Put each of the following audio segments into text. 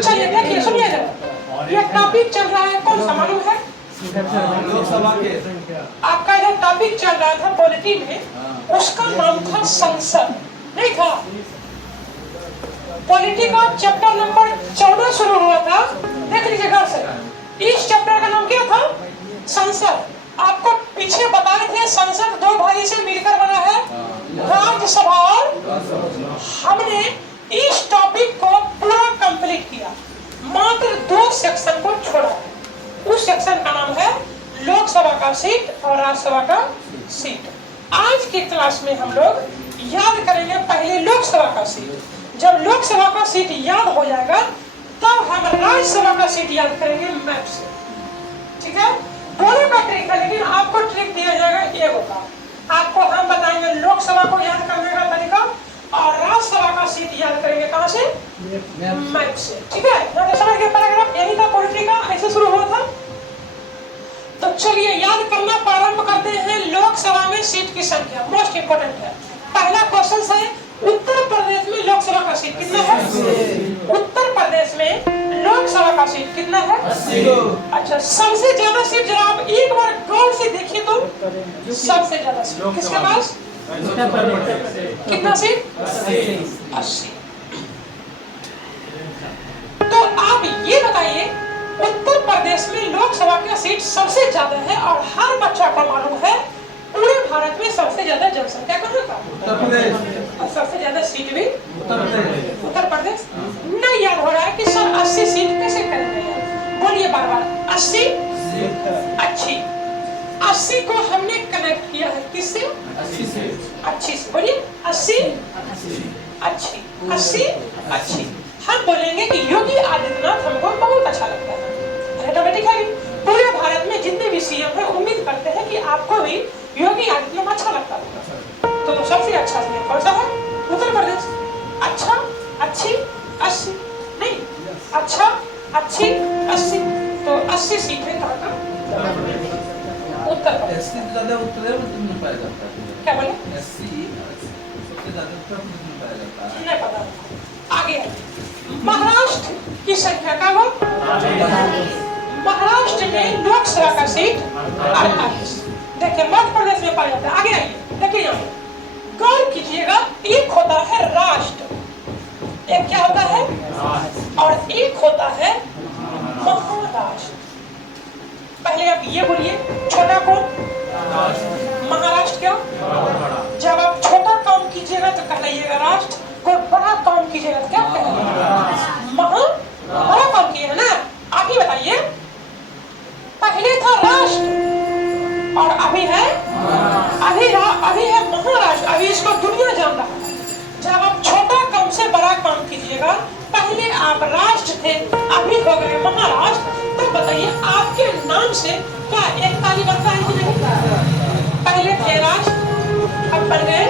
चलिए देखिए सुनिए जरा, ये टॉपिक चल रहा है कौन सा मालूम है? लोकसभा के आपका जो टॉपिक चल रहा था पॉलिटी में, उसका नाम था संसद, नहीं था? पॉलिटी का चैप्टर नंबर 14 शुरू हुआ था, देख लीजिए घर से। इस चैप्टर का नाम क्या था? संसद। आपको पीछे बताए थे संसद दो भाई से मिलकर बना है, राज्यसभा और हमने इस टॉपिक को पूरा कंप्लीट किया, मात्र 2 सेक्शन को छोड़ा। उस सेक्शन का नाम है लोकसभा का सीट और राज्यसभा का सीट। आज के क्लास में हम लोग याद करेंगे पहले लोकसभा का सीट। जब लोकसभा का सीट याद हो जाएगा तब हम राज्यसभा का सीट याद करेंगे मैप से, ठीक है? दोनों का ट्रिक है, लेकिन आपको ट्रिक दिया जाएगा एगो का। आपको हम बताएंगे लोकसभा को याद करने का तरीका और राज्यसभा का सीट याद करेंगे कहाँ से? मैप से, ठीक है? समझ गए? पैराग्राफ यही था, पॉलिटी का ऐसे शुरू हुआ था। तो चलिए याद करना प्रारंभ करते हैं। लोकसभा में सीट की संख्या मोस्ट इंपोर्टेंट है। पहला क्वेश्चन है, उत्तर प्रदेश में लोकसभा का सीट कितना है? उत्तर प्रदेश में लोकसभा का सीट कितना है? 80। अच्छा, सबसे ज्यादा सीट जरा आप एक बार गौर से देखिए तो सबसे ज्यादा सीट किसके पास? कितना सीट? 80। तो आप ये बताइए, उत्तर प्रदेश में लोकसभा का सीट सबसे ज्यादा है और हर बच्चा को मालूम है पूरे भारत में सबसे ज्यादा जनसंख्या कहाँ का? उत्तर प्रदेश। और सबसे ज्यादा सीट भी उत्तर प्रदेश। नहीं याद हो रहा है कि सर 80 सीट कैसे करेंगे यार? बोलिए बार बार, 80 अच्छी। 80 को हमने कनेक्ट किया है किससे? 80 से। अच्छी से। बोलिए 80 अच्छी, 80 अच्छी। हम बोलेंगे कि योगी आदित्यनाथ हमको बहुत अच्छा लगता है। ऑटोमेटिक है, पूरे भारत में जितने भी सीएम हैं उम्मीद करते हैं कि आपको भी योगी आदित्यनाथ अच्छा लगता है। तो सबसे अच्छा सीएम कौन सा है? उत्तर प्रदेश। अच्छा, अच्छी, 80 नहीं, अच्छा, अच्छी, 80। तो 80 सीटें कहाँ का? उत्तर प्रदेश। 80 ज्यादा उत्तर में पाया जाता है। क्या बोले? 80 सबसे ज्यादा उत्तर में पाया जाता है। नहीं पता। आगे महाराष्ट्र की संख्या का वो, महाराष्ट्र में लोकसभा का सीट 48। देखिए मध्य प्रदेश में पाया जाता है। आगे आइए, देखिए यहाँ गौर कीजिएगा, एक होता है राष्ट्र, एक क्या होता है? और एक होता है महाराष्ट्र। पहले आप ये बोलिए, छोटा कौन? महाराष्ट्र। क्या? जब आप छोटा काम कीजिएगा तो कहलाइएगा राष्ट्र, कोई बड़ा काम कीजिएगा तो क्या कहलाइएगा? बड़ा काम किए है ना? आप ही बताइए, पहले था राष्ट्र और अभी है महाराष्ट्र। अभी इसको दुनिया जान रहा है। जब आप छोटा काम से बड़ा काम कीजिएगा, पहले आप राष्ट्र थे, अभी हो गए महाराष्ट्र, तो बताइए आपके नाम से क्या एक ताली बनता है कि नहीं? पहले थे राष्ट्र, अब बन गए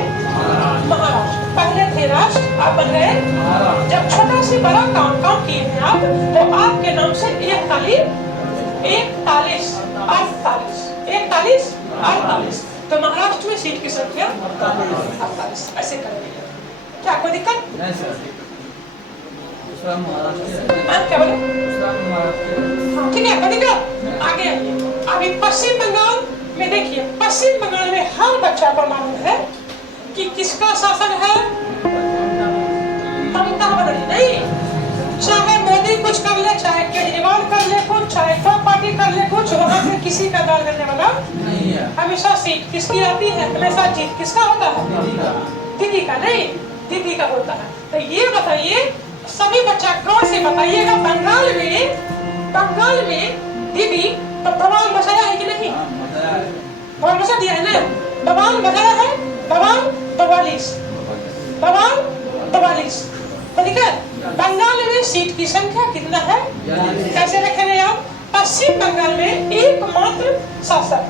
महाराष्ट्र। पहले थे राष्ट्र, अब बन गए। जब छोटा से बड़ा काम किए हैं आप, तो आपके नाम से एक ताली 41 48। तो महाराष्ट्र में सीट की संख्या 48। ऐसे करेंगे, क्या कोई दिक्कत? नहीं सर। दूसरा महाराष्ट्र। क्या बोले? ठीक है, कोई दिक्कत? आगे आइए। अभी पश्चिम बंगाल में देखिए, पश्चिम बंगाल में हर बच्चा को मालूम है कि किसका शासन है? ममता बनर्जी। नहीं, चाहे मोदी कुछ कर ले, चाहे केजरीवाल कर ले कुछ, चाहे कोई पार्टी कर ले कुछ, वहाँ पे किसी का दाल करने वाला नहीं है। हमेशा सीट किसकी आती है? हमेशा जीत किसका होता है? दीदी का। नहीं, दीदी का होता है। तो ये बताइए सभी बच्चा कौन से बताइएगा, बंगाल में दीदी तो बवाल मचाया है कि नहीं? बवाल मचा दिया है ना? बवाल मचाया है, बवाल 44। ठीक है? बंगाल में सीट की संख्या कितना है? कैसे रखेंगे आप? पश्चिम बंगाल में एकमात्र शासक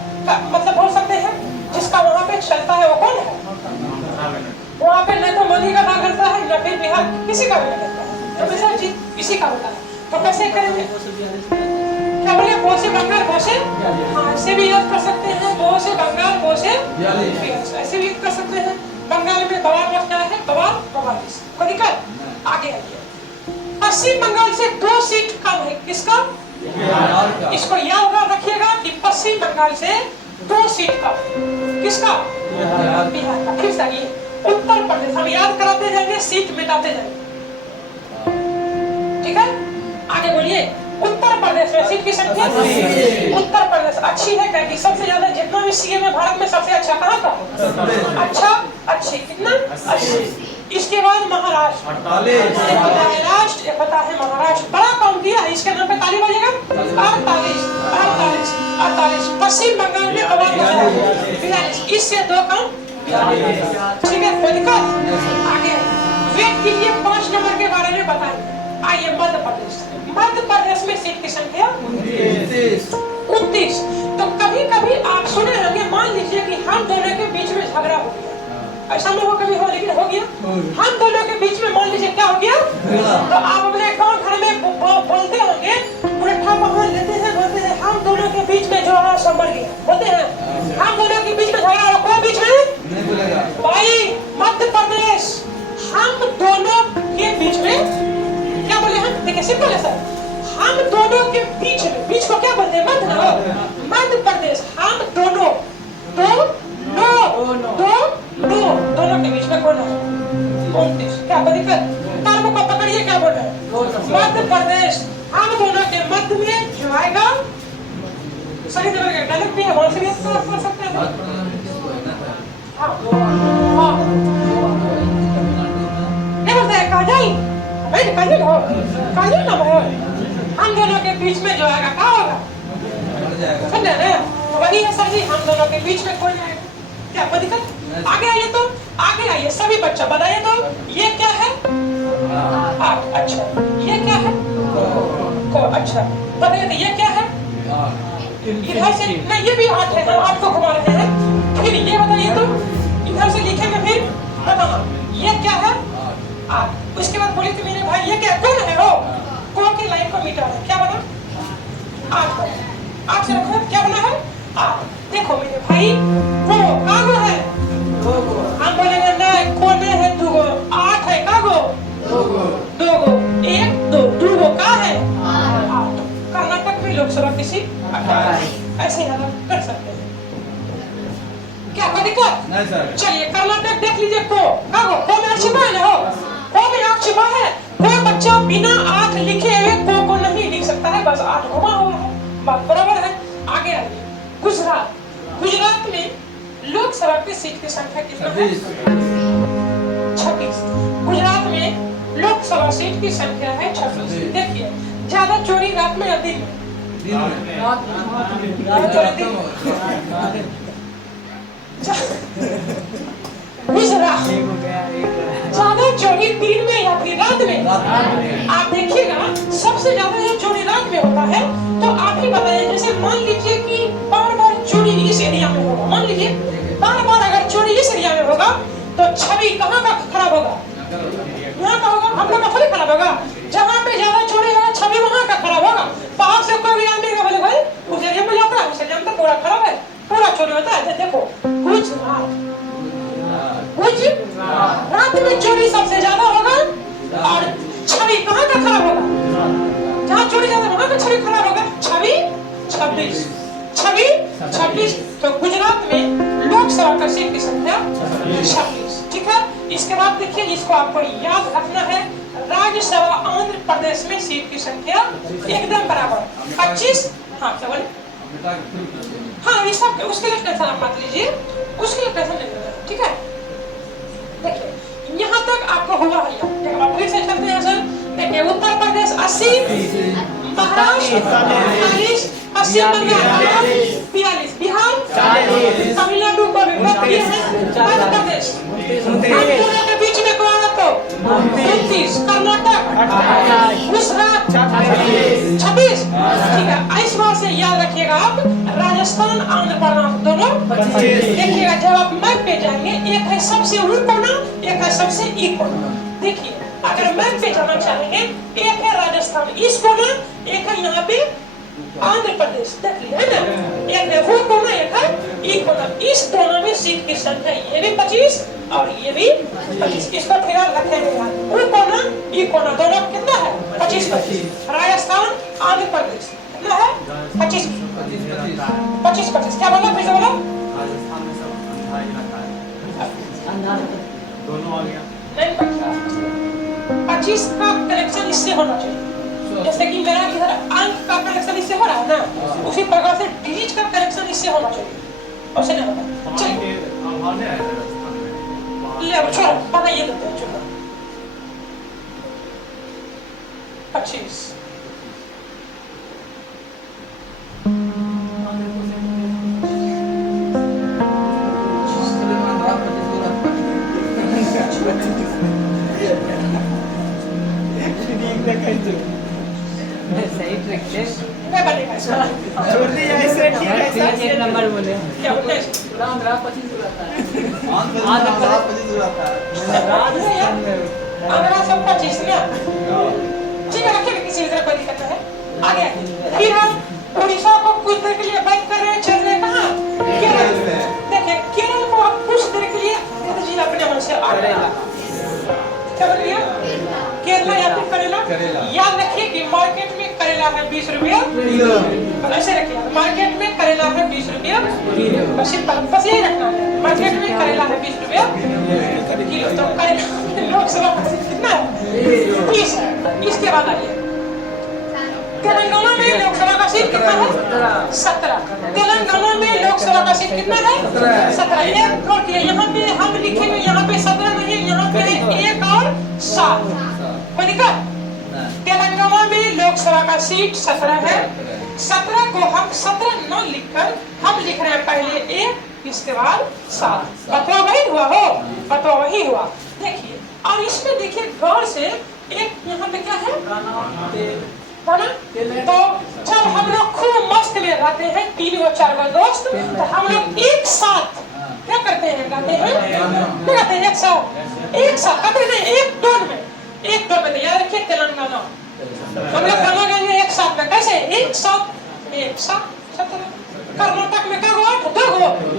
मतलब बोल सकते हैं जिसका वहाँ पे चलता है, वो कौन है? वहाँ पे न तो मोदी का नाम करता है, न फिर बिहार किसी का भी नहीं करता है, हमेशा जीत इसी का होता है। तो कैसे करेंगे? क्या बोले? बो से बंगाल, बो से, हाँ ऐसे भी याद कर सकते हैं। बो से बंगाल, बो से ऐसे भी याद कर सकते हैं। बंगाल में बवाल क्या है? बवाल 44। कोई दिक्कत? आगे आइए। पश्चिम बंगाल से 2 सीट कम है। किसका? बिहार का। इसको याद रखिएगा कि पश्चिम बंगाल से 2 सीट कम। किसका? बिहार का। फिर सही। उत्तर प्रदेश हम याद कराते जाएंगे, सीट मिटाते जाएंगे, ठीक है? आगे बोलिए। उत्तर प्रदेश में सीट की संख्या उत्तर प्रदेश अच्छी है, क्योंकि सबसे ज्यादा जितना भी सीएम है भारत में सबसे अच्छा कहाँ का? अच्छा अच्छी कितना? 80। इसके बाद महाराष्ट्र 48, एक होता है महाराष्ट्र, बड़ा काम किया है, इसके नाम पे ताली बजेगा। 48। पश्चिम बंगाल में 42, इससे 2 कम, ठीक है? कोई दिक्कत? आगे वेट कीजिए, 5 नंबर के बारे में बताएंगे। आइए मध्य प्रदेश। मध्य प्रदेश में सीट की संख्या 29। तो कभी कभी आप सुने होंगे, मान लीजिए कि हम दोनों के बीच में झगड़ा हो गया, ऐसा नहीं हो कभी हो, लेकिन हो गया। हम दोनों के बीच में मान लीजिए क्या हो गया, तो आप अपने गांव घर में बोलते होंगे, मुट्ठा पकड़ लेते हैं, बोलते हैं हम दोनों के बीच में जो है सब मर गया, बोलते हैं हम दोनों के बीच में झगड़ा हो, कोई बीच में नहीं बोलेगा। भाई मध्य प्रदेश हम दोनों के बीच में क्या बोले हम? देखिए सिंपल है सर, हम दोनों के बीच में, बीच को क्या बोलते हैं? मध्य ना, मध्य प्रदेश हम दोनों, दोनों के बीच में कौन है? 29। क्या दिक्कत? कर्म को पकड़िए, क्या बोल रहे हैं? मध्य प्रदेश हम दोनों के मध्य में जो आएगा, सही जगह का डायलॉग भी है, वहां से भी आप कर सकते हैं। क्या बोलते हैं? काजल, काजल हो, काजल नाम है। हम दोनों के बीच में जो आएगा क्या होगा? समझे ना? वही है सर जी, हम दोनों के बीच में कोई आएगा, क्या कोई दिक्कत? आगे आइए, तो आगे आइए सभी बच्चा, बताइए तो ये क्या है? 8। अच्छा, ये क्या है? को। अच्छा बताइए तो ये क्या है? इधर से नहीं, ये भी 8 है, हम 8 को घुमा रहे हैं। फिर ये बताइए तो, इधर से लिखेंगे, फिर बताना ये क्या है? 8। उसके बाद बोले तो मेरे भाई ये क्या कौन है? हो को की लाइन को मिटा है, क्या बना? 8 से रखो, क्या बना है? 8। देखो मेरे भाई, को कागो है, हम बोलेंगे नहीं कोने है 2 गो, 8 है कागो 2 गो, 1 2 2 गो का है 8। कर्नाटक में लोकसभा की सीट 28, ऐसे ही हम कर सकते हैं, क्या कोई दिक्कत? नहीं सर। चलिए कर्नाटक देख लीजिए, को कागो, को में छिपा है ना, हो को में आँख छिपा है, कोई बच्चा बिना आँख लिखे हुए को नहीं लिख सकता है, बस 8 घुमा हुआ है, बात बराबर है। आगे आइए, गुजरात। गुजरात में लोकसभा की सीट की संख्या कितना है? 26। गुजरात में लोकसभा सीट की संख्या है 26। देखिए ज्यादा चोरी रात में या दिन में? गुजरात ज्यादा चोरी दिन में या फिर रात में? आप देखिएगा सबसे ज्यादा ये चोरी रात में होता है, तो आप ही बताइए, जैसे मान लीजिए कि बार-बार चोरी इस एरिया में होगा, मान लीजिए बार-बार अगर चोरी इस एरिया में होगा, तो छवि कहाँ का खराब होगा? यहाँ का होगा, हम लोग का थोड़ी खराब होगा। जहाँ पे ज्यादा चोरी होगा छवि वहाँ का खराब होगा। बाहर से कोई भी आदमी बोले भाई उस एरिया में जाता है, उस एरिया में तो पूरा खराब है, पूरा चोरी होता है। देखो रात में चोरी सबसे ज्यादा होगा, और छवि कहाँ का खराब होगा? जहाँ चोरी ज्यादा वहाँ का छवि खराब होगा। छवि 26। तो गुजरात में लोकसभा का सीट की संख्या 26, ठीक है। इसके बाद देखिए, इसको आपको याद रखना है, राज्यसभा आंध्र प्रदेश में सीट की संख्या एकदम बराबर 25। हाँ क्या बोले? हाँ ये सब उसके लिए टेंशन आप मत लीजिए, उसके लिए टेंशन नहीं लेना, ठीक है। देखिए यहाँ तक आपको हुआ है, आप फिर से चलते हैं सर। देखिए उत्तर प्रदेश 80, महाराष्ट्र 40, पश्चिम बंगाल 42, बिहार 40, तमिलनाडु को भी ब्लॉक किए हैं, मध्य प्रदेश दोनों के बीच में कौन है तो 29, कर्नाटक 28, गुजरात 26, ठीक है। इस बात से याद रखिएगा आप, राजस्थान आंध्र प्रदेश दोनों 25। देखिएगा जब आप मैप पे जाएंगे, एक है सबसे ऊपर कोना, एक है सबसे ई कोना। देखिए अगर मैप पे जाना चाहेंगे, एक है राजस्थान इस कोना, एक है यहाँ पे आंध्र प्रदेश देख लिया है ना, एक है वो कोना, एक है ये कोना। इस दोनों में सीट की संख्या ये भी 25 और ये भी 25, इसको फिलहाल रखेंगे यार। वो कोना ये कोना दोनों कितना है 25-25। राजस्थान आंध्र प्रदेश कितना है 25 25। क्या बोला, फिर से बोला। राजस्थान में सब अंधा इलाका है, दोनों आ गया। नहीं पता 25 का कनेक्शन इससे होना चाहिए, जैसे कि मेरा इधर अंक का कनेक्शन इससे हो रहा है ना, उसी प्रकार से डिजिट का कनेक्शन इससे होना चाहिए, और से नहीं होता। चलिए ले अब छोड़ो, बनाइए देते हैं, छोड़ो 25। सही ट्रिक से नहीं बनेगा इसका। छोड़ दिया ऐसे, ठीक है एक नंबर बोले क्या बोलते हैं? 25 रहता है। आंध्र प्रदेश उड़ाता है। राजस्थान में हमारा सब 25 ना, ठीक है, रखिए, किसी तरह कोई दिक्कत नहीं है। आगे फिर हम उड़ीसा को कुछ देर के लिए बैक कर रहे हैं, चल रहे हैं कहाँ, केरल में। देखिए केरल को आप कुछ देर के लिए जी अपने मन से आ रहे हैं, क्या बोल रही है, केरला या फिर करेला। याद रखिए कि मार्केट में करेला है 20 रुपया किलो, ऐसे रखिए, मार्केट में करेला है 20 रुपया बस यही रखना है, मार्केट में करेला है 20 रुपया किलो। तो करेला लोकसभा का सीट कितना है 30 है। इसके बाद आइए तेलंगाना में लोकसभा का सीट कितना है 17। तेलंगाना में लोकसभा का सीट कितना है 17। ये नोट किया, यहाँ पे हम लिखेंगे, यहाँ पे 17 नहीं, यहाँ पे 1 और 7। कोई दिक्कत? तेलंगाना में लोकसभा का सीट 17 है। 17 को हम 17 न लिखकर हम लिख रहे हैं पहले 1, इसके बाद 7। बतवा वही हुआ हो, बतवा वही हुआ। देखिए, और इसमें देखिए गौर से, एक यहाँ पे क्या है ना, तो जब हम लोग खूब मस्त में गाते हैं 3 और 4 दोस्त, तो हम लोग एक साथ क्या करते हैं, गाते हैं, क्या गाते हैं, एक साथ गाते हैं, एक टोन में तो याद रखिए तेलंगाना। हम लोग गाना गाएंगे एक साथ में, कैसे, एक साथ 17। कर्नाटक में क्या हुआ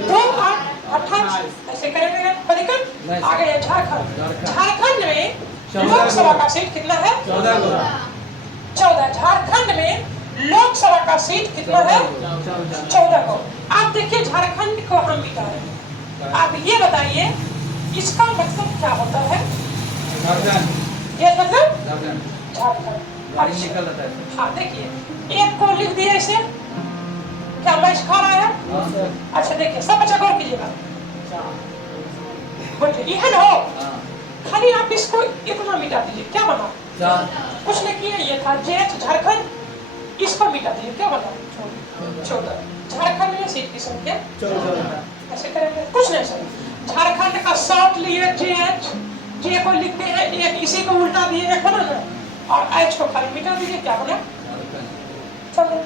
2 8 28 ऐसे करेंगे, दिक्कत। आगे झारखंड में लोकसभा का सीट कितना है 14। झारखंड में लोकसभा का सीट कितना है 14 को। आप देखिए झारखंड को हम मिटा रहे हैं, आप ये बताइए इसका मतलब क्या होता है, ये मतलब झारखंड। हाँ देखिए, एक को लिख दिया इसे, क्या मैच खा रहा है। अच्छा देखिए, सब बच्चा गौर कीजिएगा, बोलिए ये है ना, खाली आप इसको इतना मिटा दीजिए, क्या बना, कुछ नहीं किया, ये था जेठ झारखंड, इसको मिटा दीजिए, क्या बना 14। झारखंड में सीट की संख्या 14। ऐसे करेंगे, कुछ नहीं सर। झारखंड का शॉर्ट लिए जेठ, जे को लिखते हैं एक, इसी को उल्टा दिए एक बना ना, और एच को खाली मिटा दीजिए, क्या बना चलो।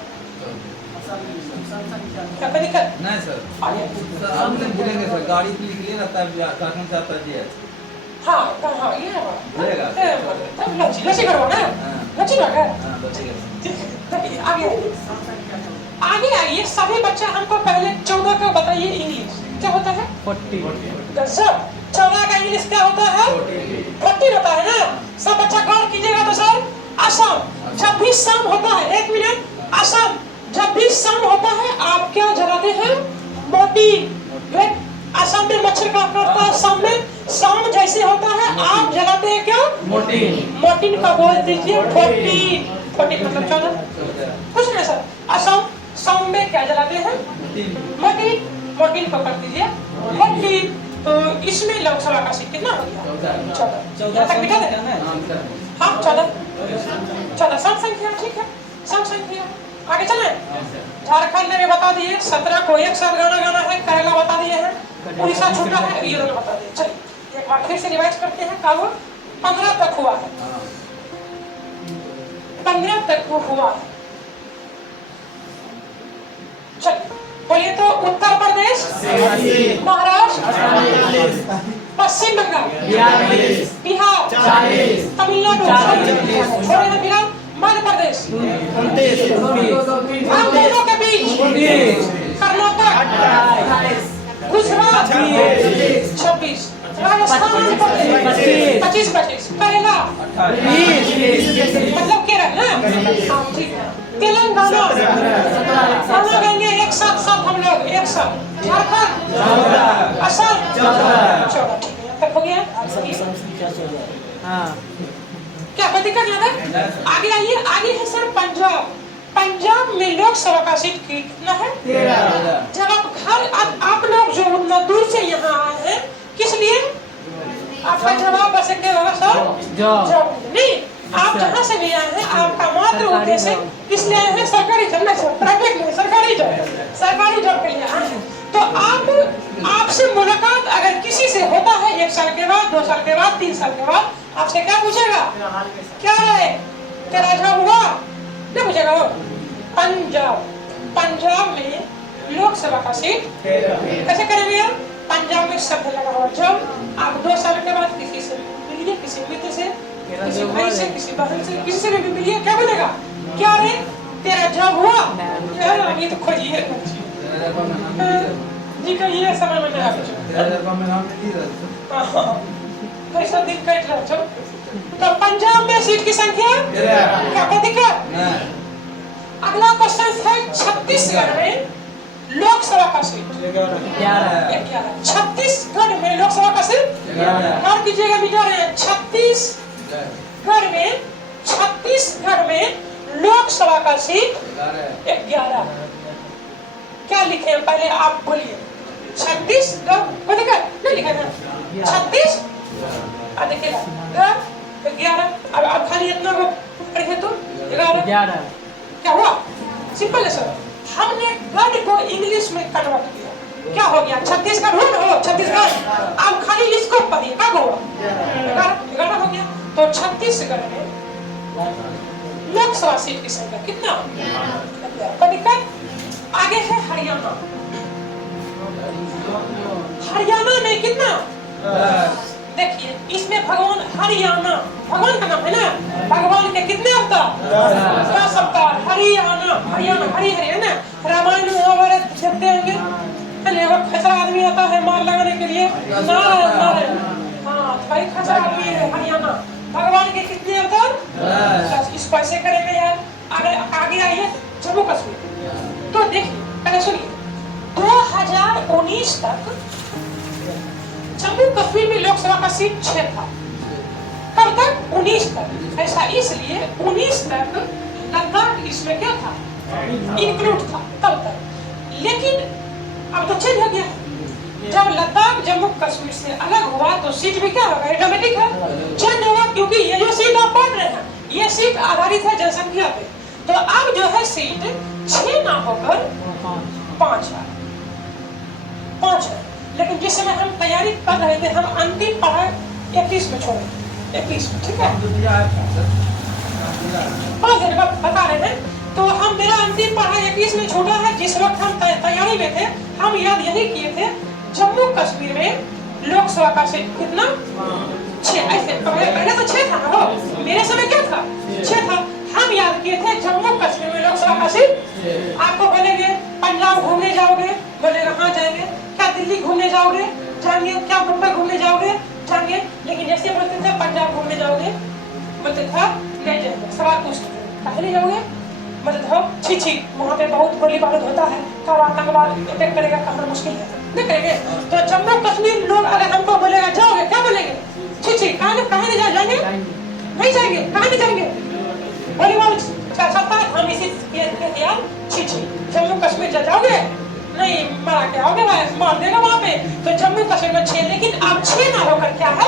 क्या दिक्कत नहीं सर, हम लोग बोलेंगे सर, गाड़ी पे लिख लिए ना, तब झारखंड से आता है। हाँ हाँ ये है, तब लची करो ना, लची लगा। आगे आइए सभी बच्चे, हमको पहले 14 का बताइए इंग्लिश क्या होता है 40। गजब, 14 का इंग्लिश क्या होता है 40 होता है ना। सब बच्चा गौर कीजिएगा। तो सर असम, जब भी शाम होता है, 1 मिनट, असम जब भी शाम होता है आप क्या जलाते हैं मोटी। असम में मच्छर का करता है, शाम में शाम जैसे होता है आप जलाते हैं क्या मोटिन। मोटिन का बोल दीजिए 40। 40 मतलब 14, कुछ नहीं सर। असम शाम में क्या जलाते हैं मोटिन, मोटिन को कर दीजिए 40। तो इसमें लोकसभा का सीट कितना हो गया 14 तक बिठा देना है। हाँ 14 सम संख्या, ठीक है सम संख्या। आगे चले, झारखंड में बता दिए 17 को एक साथ गाना गाना है, केरला बता दिए हैं, उड़ीसा छूटा है, ये दोनों बता दिए। चलिए एक बार फिर से रिवाइज करते हैं। काबू 15 तक हुआ है, 15 तक वो हुआ है। चलिए बोलिए तो, उत्तर प्रदेश, महाराष्ट्र, पश्चिम बंगाल, बिहार, तमिलनाडु, मध्य प्रदेश, कर्नाटक, गुजरात 26, राजस्थान 25, केरला मतलब केरल ना, हाँ ठीक है, तेलंगाना हम लोग आएंगे एक साथ हम लोग एक साथ, झारखंड, असम 14, ठीक है, तक हो गया। हाँ क्या कोई दिक्कत नहीं है? आगे आइए, आगे है सर पंजाब। पंजाब में लोकसभा का सीट कितना है? 13। जब आप लोग जो उतना दूर से यहाँ आए हैं, किस लिए? आपका जवाब बस एक होगा सर, जॉब नहीं। आप जहाँ से भी आए हैं, आपका मात्र उद्देश्य किस लिए आए हैं? सरकारी जॉब नहीं, प्राइवेट नहीं, सरकारी जॉब के लिए आए हैं। तो आपसे मुलाकात अगर किसी से होता है 1 साल के बाद, 2 साल के बाद, 3 साल के बाद, आपसे क्या पूछेगा? क्या है तेरा जॉब हुआ? नहीं पूछेगा वो। पंजाब में लोकसभा का सीट कैसे करेंगे यार? पंजाब में शब्द लगा हुआ जब आप 2 साल के बाद किसी से मिलिए, किसी मित्र से, किसी भाई से, किसी बहन से, किसी से भी मिलिए, क्या बोलेगा? क्या रे तेरा जॉब हुआ? अभी तो खोजिए जी का ये समय में नहीं कैसा दिन कट रहा छो। तो पंजाब में सीट की संख्या क्या कोई दिक्कत? अगला क्वेश्चन है छत्तीसगढ़ में लोकसभा का सीट 11। छत्तीसगढ़ में लोकसभा का सीट मार कीजिएगा बेटा, छत्तीसगढ़ में लोकसभा का सीट 11। क्या लिखे पहले आप बोलिए? छत्तीसगढ़ को देखा नहीं लिखा था 36 देखिएगा 11। अब खाली इतना को पढ़े तो 11 क्या हुआ? सिंपल है सर, हमने गढ़ को इंग्लिश में कन्वर्ट किया, क्या हो गया? छत्तीसगढ़ हो छत्तीसगढ़। अब खाली इसको पढ़िए, क्या हुआ? 11 हो गया। तो छत्तीसगढ़ में लोकसभा सीट की संख्या कितना? दिक्कत। आगे है हरियाणा। हरियाणा में कितना? देखिए इसमें भगवान हरियाणा, भगवान का नाम है ना, भगवान के कितने अवतार? 10 अवतार। हरियाणा हरी है ना। रामायण महाभारत देखते होंगे, खचरा आदमी आता है मार लगाने के लिए, नारायण। हाँ भाई खचरा आदमी है हरियाणा। भगवान के कितने अवतार? इसको ऐसे करेंगे यार। आगे आइए जम्मू कश्मीर। तो देखिए पहले सुनिए, 2019 तक जम्मू कश्मीर में लोकसभा का सीट 6 था। कब तक? 19 तक। ऐसा इसलिए 19 तक लद्दाख इसमें क्या था? इंक्लूड था तब तक। लेकिन अब तो चेंज हो गया। जब लद्दाख जम्मू कश्मीर से अलग हुआ तो सीट भी क्या होगा? ऑटोमेटिक है चेंज होगा, क्योंकि ये जो सीट आप पढ़ रहे हैं ये सीट आधारित है जनसंख्या पे। तो अब जो है सीट 6 ना होकर 5 है। लेकिन जिस समय हम तैयारी कर रहे थे, हम अंतिम पढ़ाई 21 में छोड़े, 21 में, ठीक है 5 दिन का बता रहे हैं। तो हम मेरा अंतिम पढ़ाई 21 में छोड़ा है। जिस वक्त हम तैयारी में थे, हम याद यही किए थे जम्मू कश्मीर में लोकसभा का सीट कितना? 6। ऐसे पहले तो 6 था ना, मेरे समय क्या था? 6 था। हम याद किए थे जम्मू कश्मीर में लोकसभा का सीट। आपको बोलेंगे पंजाब घूमने जाओगे, बोलेगा हाँ जाएंगे। क्या दिल्ली घूमने जाओगे? जाएंगे। क्या मुंबई घूमने जाओगे? जाएंगे। लेकिन जैसे बोलते थे पंजाब घूमने जाओगे, बोलते था नहीं जाएंगे। सवाल पूछते थे पहले जाओगे, मतलब छी वहाँ पे बहुत गोली बारूद होता है, कब आतंकवाद अटैक करेगा, कहाँ मुश्किल है, नहीं करेंगे। तो जम्मू कश्मीर लोग अगर हमको बोलेगा जाओगे, क्या बोलेंगे? छी कहाँ नहीं जाएंगे, नहीं जाएंगे, कहाँ नहीं जाएंगे? गोली बारूद चलता है, हम इसी यार छी जम्मू कश्मीर जाओगे नहीं, मारा क्या आओगे, मार देगा वहाँ पे। तो जम्मू कश्मीर में 6, लेकिन अब 6 ना होकर क्या है?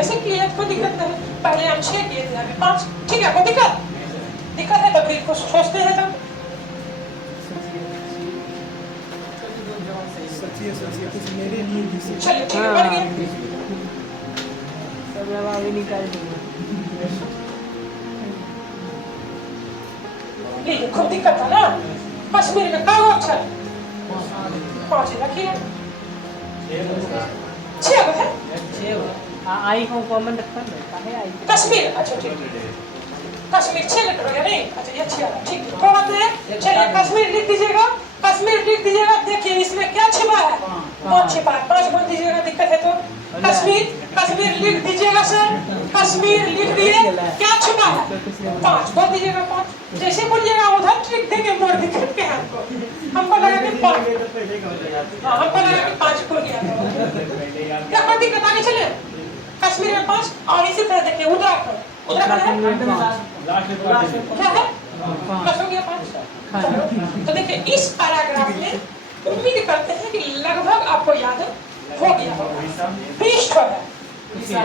ऐसे किए कोई दिक्कत नहीं। पहले हम 6 किए थे, अभी 5, ठीक है। कोई दिक्कत है तो फिर कुछ सोचते हैं तो चलिए ठीक है, बन गया। सब जवाब ही निकाल दिए। खूब दिक्कत था ना। कश्मीर में कहाँ अक्षर 5 रखिए, 6 है। आई को कॉमन रखा है, काहे आई? कश्मीर, अच्छा ठीक। कश्मीर 6 लेटर हो गया नहीं? अच्छा ये अच्छी बात है, ठीक है, कोई बात नहीं है। चलिए कश्मीर लिख दीजिएगा, कश्मीर लिख दीजिएगा। देखिए इसमें क्या छिपा है, कौन छिपा है, 5 बोल दीजिएगा, दिक्कत है तो। कश्मीर, कश्मीर लिख दीजिएगा सर, कश्मीर लिख दिए, क्या छिपा है, 5 बोल दीजिएगा, 5 जैसे बोलिएगा उधर ट्रिक देंगे, मोड़ दिक्कत क्या है हमको, हमको लगा कि 5, हमको लगा कि 5 बोल गया, क्या कोई दिक्कत आगे चले। कश्मीर में 5 और इसी तरह देखिए उत्तराखंड, उत्तराखंड है क्या है, बस हो गया 5। तो देखिए इस पैराग्राफ में उम्मीद करते हैं कि लगभग आपको याद हो गया होगा। 20 है उड़ीसा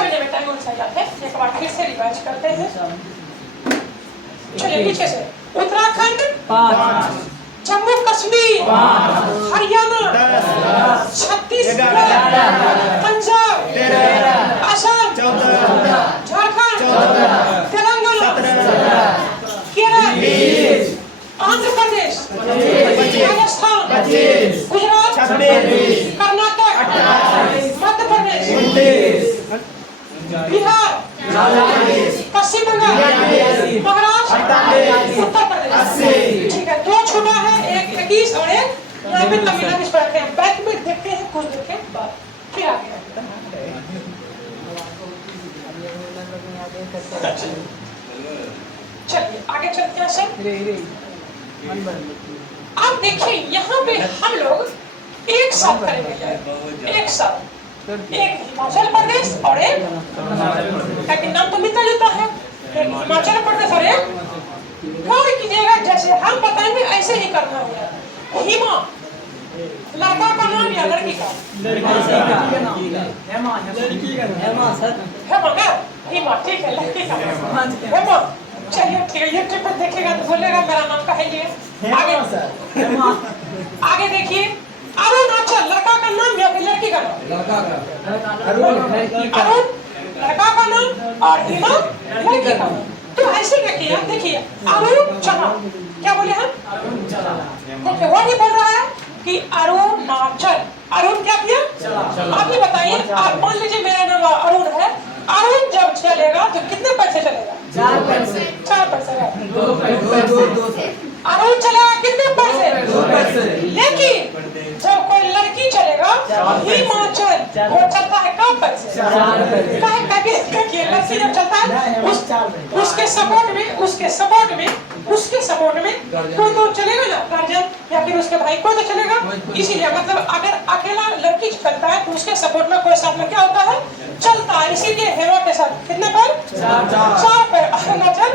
में टाइम अनुसार याद है, एक बार फिर से रिवाइज करते हैं। चलिए पीछे से उत्तराखंड 5, जम्मू कश्मीर 5, हरियाणा छत्तीसगढ़, पंजाब 13, असम 14, झारखंड 14, तेलंगाना 17, केरल 20, आंध्र प्रदेश 25, राजस्थान 25, गुजरात 26, कर्नाटक 28, मध्य प्रदेश 29, बिहार 44, पश्चिम बंगाल 42, महाराष्ट्र 48, उत्तर प्रदेश 80। ठीक है, 2 छूटा है, एक 21 और एक यहाँ पे तमिलनाडु पर रखे हैं। बैक में देखते हैं कुछ देखें बाद फिर आगे चलिए आगे चलते हैं सर। आप देखिए यहाँ पे हम लोग एक साथ करेंगे, एक साथ, एक हिमाचल प्रदेश और एक नाम तो मिलता जुलता है, एक हिमाचल प्रदेश और एक गौर कीजिएगा, जैसे हम बताएंगे ऐसे ही करना है। हिमा लड़का का नाम या लड़की का, हेमा ना, हिमा ठीक है, लड़की का हेमा। चलिए ठीक है, यूट्यूब पर देखेगा तो बोलेगा मेरा नाम का है ये। आगे आगे देखिए, अरुणाचल लड़का का नाम या फिर लड़की का नाम, अरुण लड़का का नाम और हिमा लड़की का नाम। तो ऐसे क्या किया, देखिए अरुणाचल, क्या बोले हम, देखिए वो नहीं बोल रहा है कि अरुणाचल, अरुण क्या किया, आप ही बताइए। आप मान लीजिए मेरा नाम अरुण है, अरुण जब चलेगा तो कितने पैसे चलेगा, 4 पैसे, 4 पैसे। अरुण चलेगा कितने पैसे, 2 पैसे। लेकिन जब कोई लड़की चलेगा हिमाचल, वो चलता है कम पैसे, 4 पैसे। लड़की जब चलता है उसके सपोर्ट में कोई तो चलेगा ना, गार्जियन या फिर उसके भाई, कोई तो चलेगा। इसीलिए मतलब अगर अकेला लड़की चलता है तो उसके सपोर्ट में कोई साथ में क्या होता है, चलता है। इसीलिए हेमा के साथ कितने पैर, 4 पैर। अरुणाचल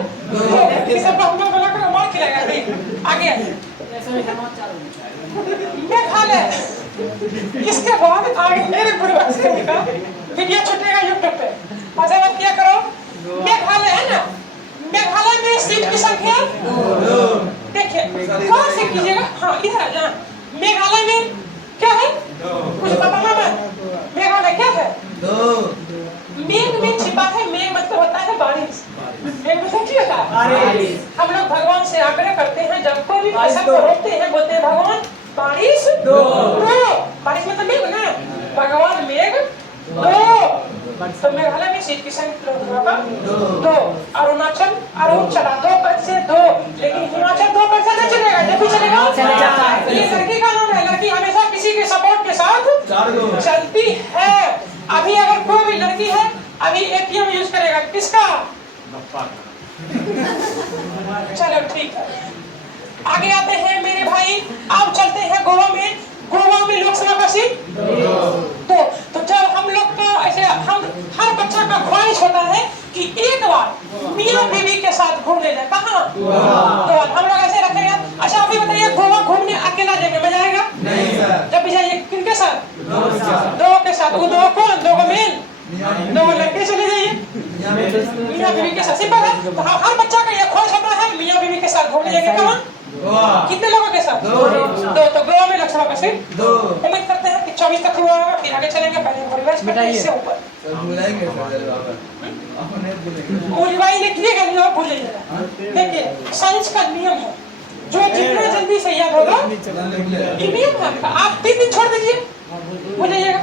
मार खिलाएगा नहीं। आगे मेघालय, इसके बाद आगे मेरे पूर्वज का वीडियो छूटेगा यूट्यूब पे, मजा मत किया करो। मेघालय है ना, मेघालय में सीट की संख्या 2। देखिए कौन से कीजिएगा, हाँ इधर आ जाना। मेघालय में क्या है, कुछ बताना मैं, मेघालय क्या है, 2 मेघ में छिपा है। मेघ मतलब होता है बारिश, मेघ मतलब क्या होता है, हम लोग भगवान से आग्रह करते हैं, जब कोई भी फसल को रोकते हैं बोलते हैं भगवान बारिश दो। बारिश मतलब मेघ ना, भगवान मेघ दो। तो मेघालय में सीट की संख्या 2। अरुणाचल, अरुण चला 2 पैसे 2, लेकिन हिमाचल 2 पैसे नहीं चलेगा, जब भी चलेगा ये लड़की का नाम है। लड़की हमेशा किसी के सपोर्ट के साथ चलती है। अभी अगर कोई भी लड़की है अभी एटीएम यूज करेगा किसका, चलो ठीक है। आगे आते हैं मेरे भाई, अब चलते हैं गोवा में। गोवा में लोकसभा का सीट 2। तो जब हम लोग का ऐसे हम हर बच्चा का ख्वाहिश होता है कि एक बार मियाँ बीवी के साथ घूमने जाए, कहाँ, तो हम लोग ऐसे रखेंगे। अच्छा अभी बताइए, गोवा घूमने अकेला जाएंगे, मजा आएगा नहीं सर। जब भी जाइए किनके साथ, 2 के साथ। वो 2 कौन, 2 मेल, 2 लड़के चले जाइए मियाँ बीवी के साथ। सिंपल है। तो हर बच्चा का ये ख्वाहिश होता है मियाँ बीवी के साथ घूमने जाएंगे, कहाँ, कितने लोगों के साथ, 2। तो गोवा में लोकसभा का सीट 2। उम्मीद करते हैं कि 24 तक हुआ होगा, फिर आगे चलेंगे। पहले रिवाइज करते हैं इससे ऊपर, वो रिवाइज लिखिएगा नहीं और भूल जाइएगा। देखिए साइंस का नियम है, जो जितना जल्दी से याद होगा ये नियम है। आप 3 दिन छोड़ दीजिए, भूल जाइएगा।